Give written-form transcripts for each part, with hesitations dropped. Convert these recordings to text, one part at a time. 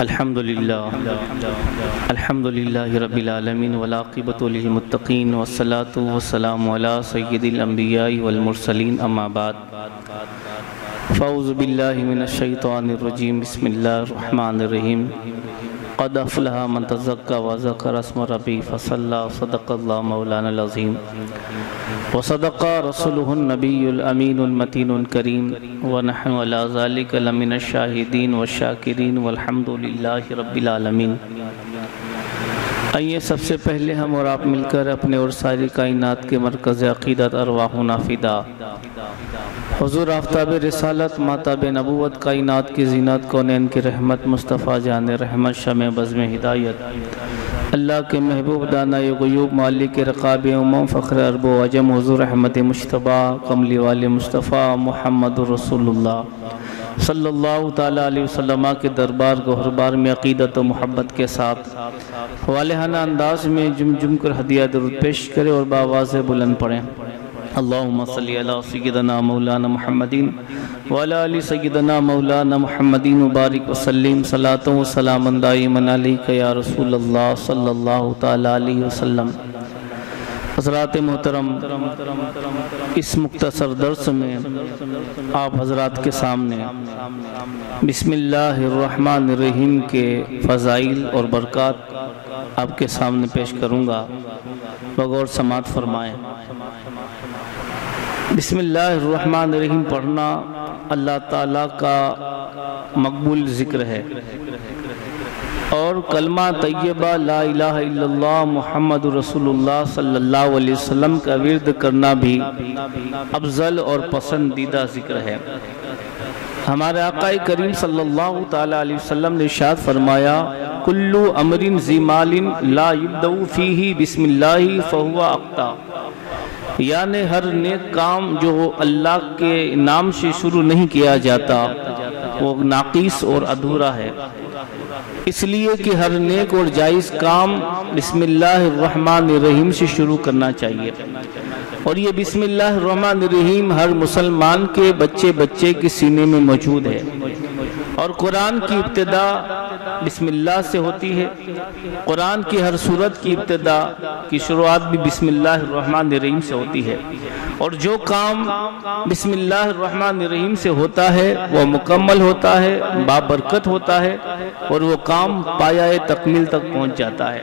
الحمدللہ رب العالمین والعاقبۃ للمتقین والصلاة والسلام علی سید الانبیاء والمرسلین اما بعد فاعوذ باللہ من الشیطان الرجیم بسم اللہ الرحمن الرحیم قد افلح من تزکى وذکر اسم ربه فصلى صدق اللہ مولانا العظیم وصدق رسوله النبی الامین المتین الکریم ونحن علی ذلک لمن الشاہدین والشاکرین والحمد للہ رب العالمین۔ آئیے سب سے پہلے ہم اور آپ مل کر اپنے اور ساری کائنات کے مرکز عقیدت ارواحنا فدا حضور آفتاب رسالت ماتاب نبوت کائنات کی زینت کونین کی رحمت مصطفیٰ جان رحمت شمع بزم ہدایت اللہ کے محبوب دانہ غیوب مالک رقاب امم فخر عرب و عجم حضور احمد مجتبیٰ کملی والے مصطفیٰ محمد رسول اللہ صلی اللہ تعالیٰ علیہ وسلم کے دربار گوہربار میں عقیدت و محبت کے ساتھ والہانہ انداز میں جم جم کر ہدیہ درود پیش کرے اور بآواز بلند پڑھیں۔ اللہم صلی علی سیدنا مولانا محمدین وعلی آل سیدنا مولانا محمدین وبارک وسلم صلاۃ و سلام دائما علیک یا رسول اللہ صلی اللہ تعالیٰ علیہ وسلم۔ حضرات محترم، اس مختصر درس میں آپ حضرات کے سامنے بسم اللہ الرحمن الرحیم کے فضائل اور برکات آپ کے سامنے پیش کروں گا، بغور سماعت فرمائیں۔ بسم اللہ الرحمن الرحیم پڑھنا اللہ تعالیٰ کا مقبول ذکر ہے، اور کلمہ طیبہ لا الہ الا اللہ محمد رسول اللہ صلی اللہ علیہ وسلم کا ورد کرنا بھی افضل اور پسندیدہ ذکر ہے۔ ہمارے آقا کریم صلی اللہ تعالیٰ علیہ وسلم نے ارشاد فرمایا کلو امر ذی مال لا یبدأ فیہ بسم اللہ فہو اقطع، یعنی ہر نیک کام جو اللہ کے نام سے شروع نہیں کیا جاتا وہ ناقص اور ادھورا ہے، اس لیے کہ ہر نیک اور جائز کام بسم اللہ الرحمن الرحیم سے شروع کرنا چاہیے، اور یہ بسم اللہ الرحمن الرحیم ہر مسلمان کے بچے کے سینے میں موجود ہے، اور قرآن کی ابتدا بسم اللہ سے ہوتی ہے۔ قرآن کی ہر سورت کی ابتدا کی شروعات بھی بسم اللہ الرحمن الرحیم سے ہوتی ہے، اور جو کام بسم اللہ الرحمن الرحیم سے ہوتا ہے وہ مکمل ہوتا ہے، بابرکت ہوتا ہے، اور وہ کام پایہ تکمیل تک پہنچ جاتا ہے۔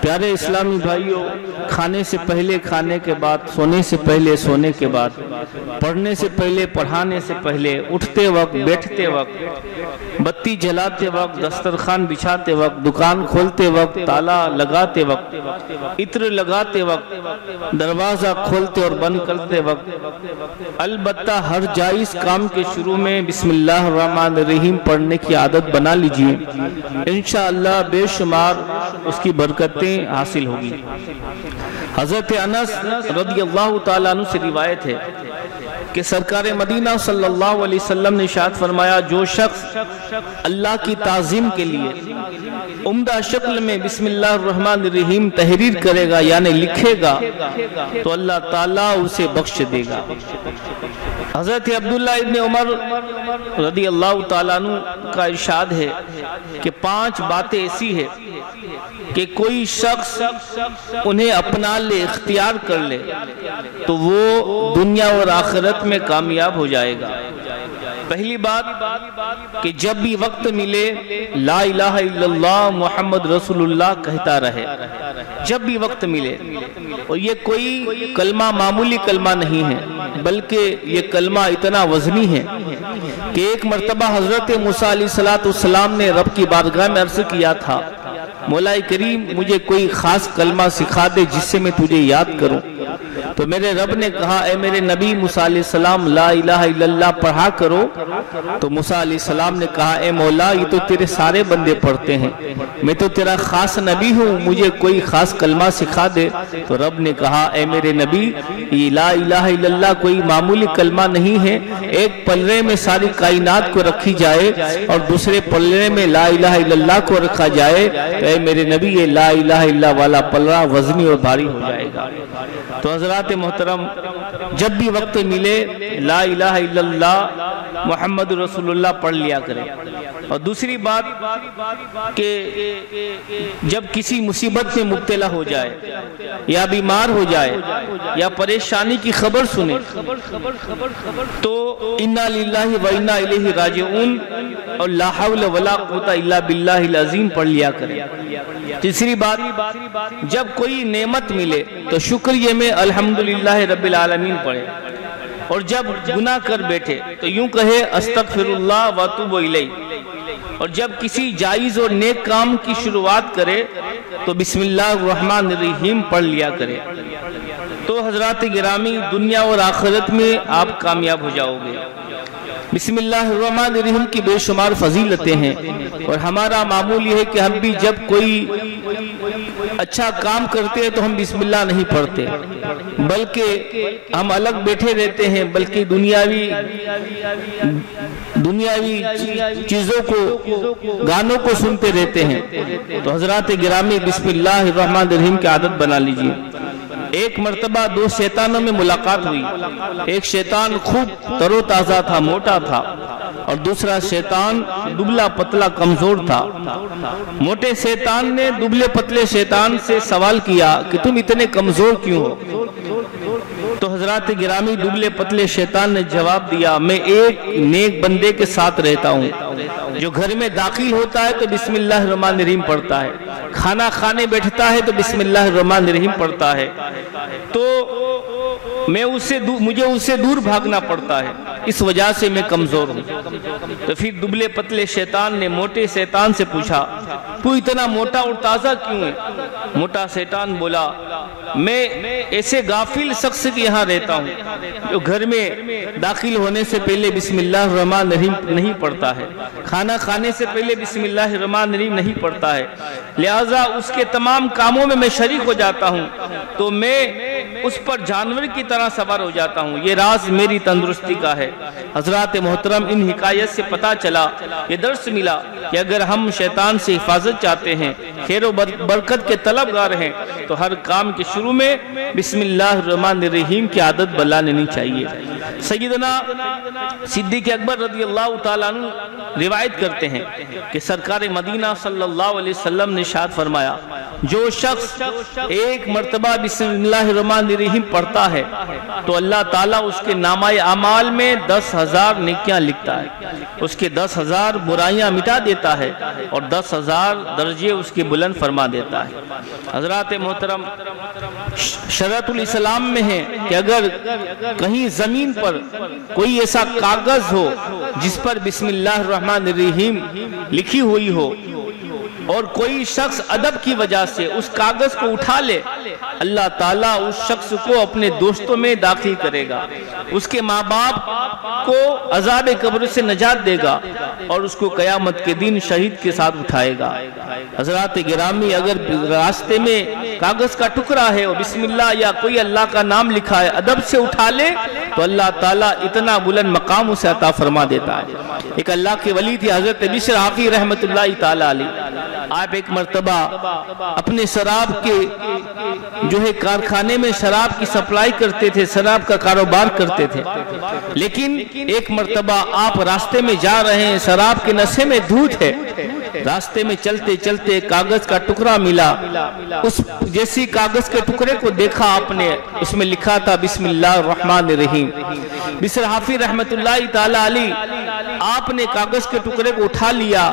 پیارے اسلامی بھائیوں، کھانے سے پہلے کھانے کے بعد، سونے سے پہلے سونے کے بعد، پڑھنے سے پہلے پڑھانے سے پہلے، اٹھتے وقت بیٹھتے وقت، بتی جلاتے وقت، دسترخوان بچھاتے وقت، دکان کھولتے وقت، تالا لگاتے وقت، عطر لگاتے وقت، دروازہ کھولتے اور بند کرتے وقت، البتہ ہر جائز کام کے شروع میں بسم اللہ الرحمن الرحیم پڑھنے کی عادت بنا لیجئے، انشاءاللہ بے شمار اس کی برکتیں حاصل ہوگی۔ حضرت انس رضی اللہ تعالیٰ عنہ سے روایت ہے کہ سرکار مدینہ صلی اللہ علیہ وسلم نے ارشاد فرمایا جو شخص اللہ کی تعظیم کے لیے عمدہ شکل میں بسم اللہ الرحمن الرحیم تحریر کرے گا یعنی لکھے گا تو اللہ تعالیٰ اسے بخش دے گا۔ حضرت عبداللہ ابن عمر رضی اللہ تعالیٰ عنہ کا ارشاد ہے کہ 5 باتیں ایسی ہیں کہ کوئی شخص انہیں اپنا لے، اختیار کر لے تو وہ دنیا اور آخرت میں کامیاب ہو جائے گا۔ پہلی بات کہ جب بھی وقت ملے لا الہ الا اللہ محمد رسول اللہ کہتا رہے، جب بھی وقت ملے، اور یہ کوئی کلمہ معمولی کلمہ نہیں ہے بلکہ یہ کلمہ اتنا وزنی ہے کہ ایک مرتبہ حضرت موسیٰ علیہ السلام نے رب کی بارگاہ میں عرض کیا تھا مولا کریم مجھے کوئی خاص کلمہ سکھا دے جس سے میں تجھے یاد کروں، تو میرے رب نے کہا اے میرے نبی موسیٰ علیہ السلام لا الہ الا اللہ پڑھا کرو، تو موسیٰ علیہ السلام نے کہا اے مولا یہ تو تیرے سارے بندے پڑھتے ہیں، میں تو تیرا خاص نبی ہوں، مجھے کوئی خاص کلمہ سکھا دے، تو رب نے کہا اے میرے نبی یہ لا الہ الا اللہ کوئی معمولی کلمہ نہیں ہے، ایک پلڑے میں ساری کائنات کو رکھی جائے اور دوسرے پلڑے میں لا الہ الا اللہ کو رکھا جائے تو اے میرے نبی یہ لا الہ الا والا پلڑا وزنی اور بھاری ہو جائے گا۔ تو حضرات محترم، جب بھی وقت ملے لا الہ الا اللہ محمد رسول اللہ پڑھ لیا کریں۔ اور دوسری بات کہ جب کسی مصیبت میں مبتلا ہو جائے یا بیمار ہو جائے یا پریشانی کی خبر سنے تو انا للہ و انا الیہ راجعون اور لا حول ولا قوت الا باللہ العظیم پڑھ لیا کریں۔ تیسری بات، جب کوئی نعمت ملے تو شکریہ میں الحمدللہ رب العالمین پڑھے، اور جب گناہ کر بیٹھے تو یوں کہے استغفر اللہ واتوب الیہ، اور جب کسی جائز اور نیک کام کی شروعات کرے تو بسم اللہ الرحمن الرحیم پڑھ لیا کرے، تو حضرات گرامی دنیا اور آخرت میں آپ کامیاب ہو جاؤ گے۔ بسم اللہ الرحمن الرحیم کی بے شمار فضیلتیں ہیں، اور ہمارا معمول یہ ہے کہ ہم بھی جب کوئی اچھا کام کرتے ہیں تو ہم بسم اللہ نہیں پڑھتے، بلکہ ہم الگ بیٹھے رہتے ہیں، بلکہ دنیاوی چیزوں کو، گانوں کو سنتے رہتے ہیں۔ تو حضرات گرامی بسم اللہ الرحمن الرحیم کی عادت بنا لیجئے۔ ایک مرتبہ دو شیطانوں میں ملاقات ہوئی، ایک شیطان خوب تر و تازہ تھا، موٹا تھا، اور دوسرا شیطان دبلا پتلا کمزور تھا۔ موٹے شیطان نے دبلے پتلے شیطان سے سوال کیا کہ تم اتنے کمزور کیوں ہو؟ تو حضرات گرامی دبلے پتلے شیطان نے جواب دیا، میں ایک نیک بندے کے ساتھ رہتا ہوں جو گھر میں داخل ہوتا ہے تو بسم اللہ الرحمن الرحیم پڑھتا ہے، کھانا کھانے بیٹھتا ہے تو بسم اللہ الرحمن الرحیم پڑھتا ہے، تو مجھے اس سے دور بھاگنا پڑتا ہے، اس وجہ سے میں کمزور ہوں۔ تو پھر دبلے پتلے شیطان نے موٹے شیطان سے پوچھا تو اتنا موٹا اور تازہ کیوں ہے؟ موٹا شیطان بولا میں ایسے غافل شخص کے یہاں رہتا ہوں جو گھر میں داخل ہونے سے پہلے بسم اللہ الرحمن الرحیم نہیں پڑھتا ہے، کھانا کھانے سے پہلے بسم اللہ الرحمن الرحیم نہیں پڑھتا ہے، لہٰذا اس کے تمام کاموں میں شریک ہو جاتا ہوں تو میں اس پر جانور کی طرح سوار ہو جاتا ہوں، یہ راز میری تندرستی کا ہے۔ حضرات محترم ان حکایت سے پتہ چلا، یہ درس ملا کہ اگر ہم شیطان سے حفاظت چاہتے ہیں، خیر و برکت کے طلبگار ہیں، تو ہر کام کے شروع میں بسم اللہ الرحمن الرحیم کی عادت بنا لینی چاہیے۔ سیدنا صدیق اکبر رضی اللہ تعالیٰ عنہ روایت کرتے ہیں کہ سرکار مدینہ صلی اللہ علیہ وسلم نے ارشاد فرمایا، جو شخص ایک مرتبہ بسم اللہ الرحمن الرحیم پڑھتا ہے تو اللہ تعالیٰ اس کے نامہ اعمال میں 10,000 نیکیاں لکھتا ہے، اس کے 10,000 برائیاں مٹا دیتا ہے اور 10,000 درجے اس کے بلند فرما دیتا ہے۔ حضرات محترم شرعۃ الاسلام میں ہے کہ اگر کہیں زمین پر کوئی ایسا کاغذ ہو جس پر بسم اللہ الرحمن الرحیم لکھی ہوئی ہو اور کوئی شخص ادب کی وجہ سے اس کاغذ کو اٹھا لے، اللہ تعالیٰ اس شخص کو اپنے دوستوں میں داخل کرے گا، اس کے ماں باپ کو عذاب قبر سے نجات دے گا اور اس کو قیامت کے دن شہید کے ساتھ اٹھائے گا۔ حضرات گرامی اگر راستے میں کاغذ کا ٹکڑا ہے اور بسم اللہ یا کوئی اللہ کا نام لکھا ہے، ادب سے اٹھا لے تو اللہ تعالیٰ اتنا بلند مقام اسے عطا فرما دیتا ہے۔ ایک اللہ کے ولی تھی حضرت بشر حافی رحمت اللہ تعالیٰ علیہ، آپ ایک مرتبہ اپنے شراب کے جو ہے کارخانے میں شراب کی سپلائی کرتے تھے، شراب کا کاروبار کرتے تھے، لیکن ایک مرتبہ آپ راستے میں جا رہے ہیں، شراب کے نشے میں دھوت ہے، راستے میں چلتے چلتے کاغذ کا ٹکڑا ملا، اس جیسی کاغذ کے ٹکڑے کو دیکھا آپ نے، اس میں لکھا تھا بسم اللہ الرحمن الرحیم۔ بشر حافی رحمت اللہ تعالی علیہ آپ نے کاغذ کے ٹکڑے کو اٹھا لیا،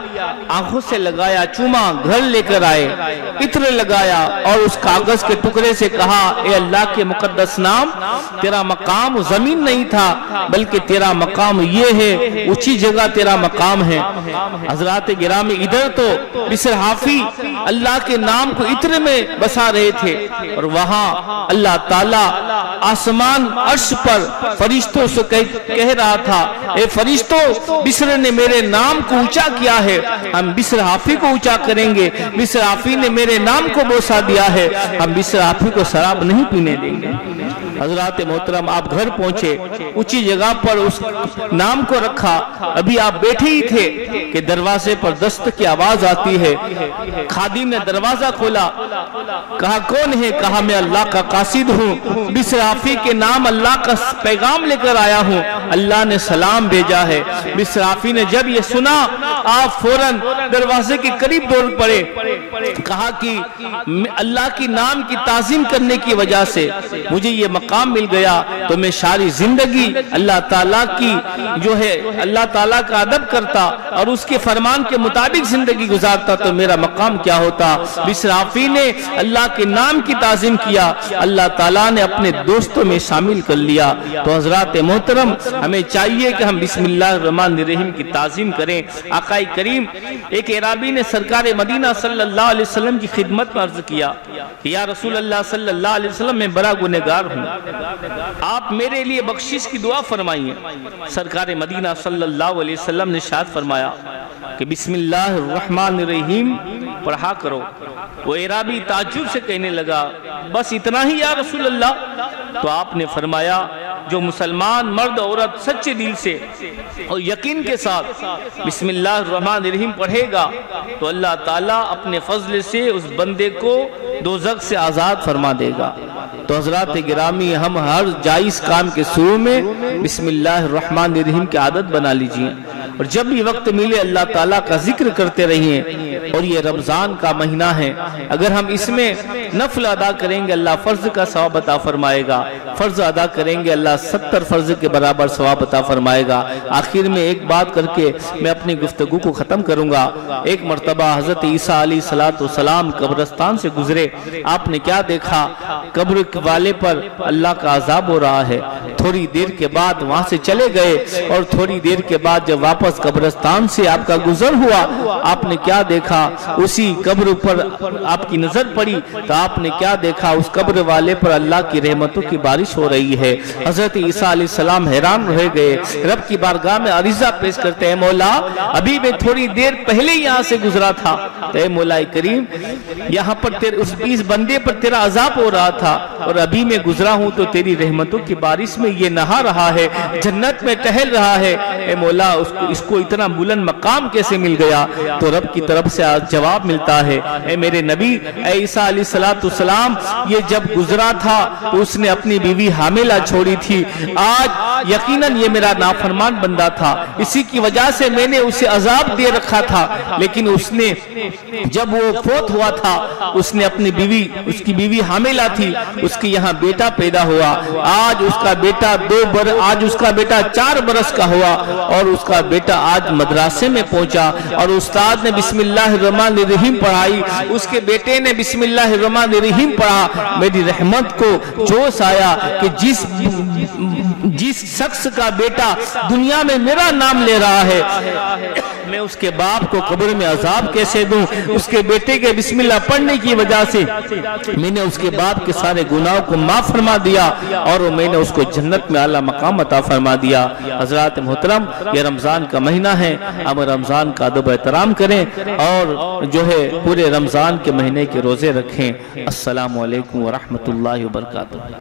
آنکھوں سے لگایا، چوما، گھر لے کر آئے، عطر لگایا اور اس کاغذ کے ٹکڑے سے کہا اے اللہ کے مقدس نام، تیرا مقام زمین نہیں تھا بلکہ تیرا مقام یہ ہے، اونچی جگہ تیرا مقام ہے۔ حضرات گرامی ادھر تو بشر حافی اللہ کے نام کو عطر میں بسا رہے تھے اور وہاں اللہ تعالیٰ آسمان عرش پر فرشتوں سے کہہ رہا تھا اے فرشتوں، بشر نے میرے نام کو اونچا کیا ہے، ہم بشر حافی کو اونچا کریں گے، بشر حافی نے میرے نام کو بوسا دیا ہے، ہم بشر حافی کو شراب نہیں پینے دیں گے۔ حضرات محترم آپ گھر پہنچے، اونچی جگہ پر اس نام کو رکھا، ابھی آپ بیٹھے ہی تھے کہ دروازے پر دستک کی آواز آتی ہے، خادم نے دروازہ کھولا، کہا کون ہے؟ کہا میں اللہ کا قاصد ہوں، بسرافی کے نام اللہ کا پیغام لے کر آیا ہوں، اللہ نے سلام بھیجا ہے۔ بسرافی نے جب یہ سنا آپ فوراً دروازے کے قریب دوڑ پڑے، کہا کہ اللہ کی نام کی تعظیم کرنے کی وجہ سے مجھے یہ مقام مل گیا، تو میں ساری زندگی اللہ تعالیٰ کی جو ہے اللہ تعالیٰ کا ادب کرتا اور اس کے فرمان کے مطابق زندگی گزارتا تو میرا مقام کیا ہوتا۔ بسرافی نے اللہ کے نام کی تعظیم کیا، اللہ تعالیٰ نے اپنے دوستوں میں شامل کر لیا۔ تو حضرات محترم ہمیں چاہیے کہ ہم بسم اللہ الرحمن الرحیم کی تعظیم کریں۔ آقا کریم ایک اعرابی نے سرکار مدینہ صلی اللہ علیہ وسلم کی خدمت میں عرض کیا کہ یا رسول اللہ صلی اللہ علیہ وسلم میں بڑا گنہگار ہوں، آپ میرے لیے بخشش کی دعا فرمائیے۔ سرکار مدینہ صلی اللہ علیہ وسلم نے ارشاد فرمایا کہ بسم اللہ الرحمن الرحیم پڑھا کرو۔ وہ اعرابی تعجب سے کہنے لگا بس اتنا ہی یا رسول اللہ؟ تو آپ نے فرمایا جو مسلمان مرد عورت سچے دل سے اور یقین کے ساتھ بسم اللہ الرحمن الرحیم پڑھے گا تو اللہ تعالیٰ اپنے فضل سے اس بندے کو دوزخ سے آزاد فرما دے گا۔ تو حضرات گرامی ہم ہر جائز کام کے شروع میں بسم اللہ الرحمن الرحیم کی عادت بنا لیجئے، اور جب بھی وقت ملے اللہ تعالیٰ کا ذکر کرتے رہیے۔ اور یہ رمضان کا مہینہ ہے، اگر ہم اس میں نفل ادا کریں گے اللہ فرض کا ثواب عطا فرمائے گا، فرض ادا کریں گے اللہ 70 فرض کے برابر ثواب عطا فرمائے گا۔ آخر میں ایک بات کر کے میں اپنی گفتگو کو ختم کروں گا۔ ایک مرتبہ حضرت عیسیٰ علیہ السلام قبرستان سے گزرے، آپ نے کیا دیکھا؟ قبر والے پر اللہ کا عذاب ہو رہا ہے۔ تھوڑی دیر کے بعد وہاں سے چلے گئے، اور تھوڑی دیر کے بعد جب واپس قبرستان سے آپ کا گزر ہوا، آپ نے کیا دیکھا؟ اسی قبر پر آپ کی نظر پڑی تو آپ نے کیا دیکھا؟ اس قبر والے پر اللہ کی رحمتوں کی بارش ہو رہی ہے۔ حضرت عیسیٰ علیہ السلام حیران رہ گئے، رب کی بارگاہ میں عریضہ پیش کرتے ہیں مولا ابھی میں تھوڑی دیر پہلے یہاں سے گزرا تھا، اے مولا کریم یہاں پر اس بندے پر تیرا عذاب ہو رہا تھا، اور ابھی میں گزرا ہوں تو تیری رحمتوں کی بارش میں یہ نہا رہا ہے، جنت میں ٹہل رہا ہے، اے مولا اس کو اتنا بلند مقام کیسے مل گیا؟ تو رب کی طرف سے جواب ملتا ہے اے میرے نبی، اے عیسیٰ علیہ السلام یہ جب گزرا تھا تو اس نے اپنی بیوی حاملہ چھوڑی تھی، آج یقیناً یہ میرا نافرمان بندہ تھا، اسی کی وجہ سے میں نے اسے عذاب دے رکھا تھا، لیکن اس نے جب وہ فوت ہوا تھا اس نے اپنی بیوی، اس کی بیوی حاملہ تھی، اس کے یہاں بیٹا پیدا ہوا، آج اس کا بیٹا آج اس کا بیٹا 4 برس کا ہوا، اور اس کا بیٹا آج مدرسے میں پہنچا، اور استاد نے بسم اللہ الرحمن الرحیم پڑھائی، اس کے بیٹے نے بسم اللہ الرحمن الرحیم پڑھا، میری رحمت کو جوش آیا کہ جس شخص کا بیٹا دنیا میں میرا نام لے رہا ہے میں اس کے باپ کو قبر میں عذاب کیسے دوں؟ اس کے بیٹے کے بسم اللہ پڑھنے کی وجہ سے میں نے اس کے باپ کے سارے گناہوں کو معاف فرما دیا، اور میں نے اس کو جنت میں اعلیٰ مقام عطا فرما دیا۔ حضرات محترم یہ رمضان کا مہینہ ہے، ہم رمضان کا ادب احترام کریں اور جو ہے پورے رمضان کے مہینے کے روزے رکھیں۔ السلام علیکم ورحمۃ اللہ وبرکاتہ۔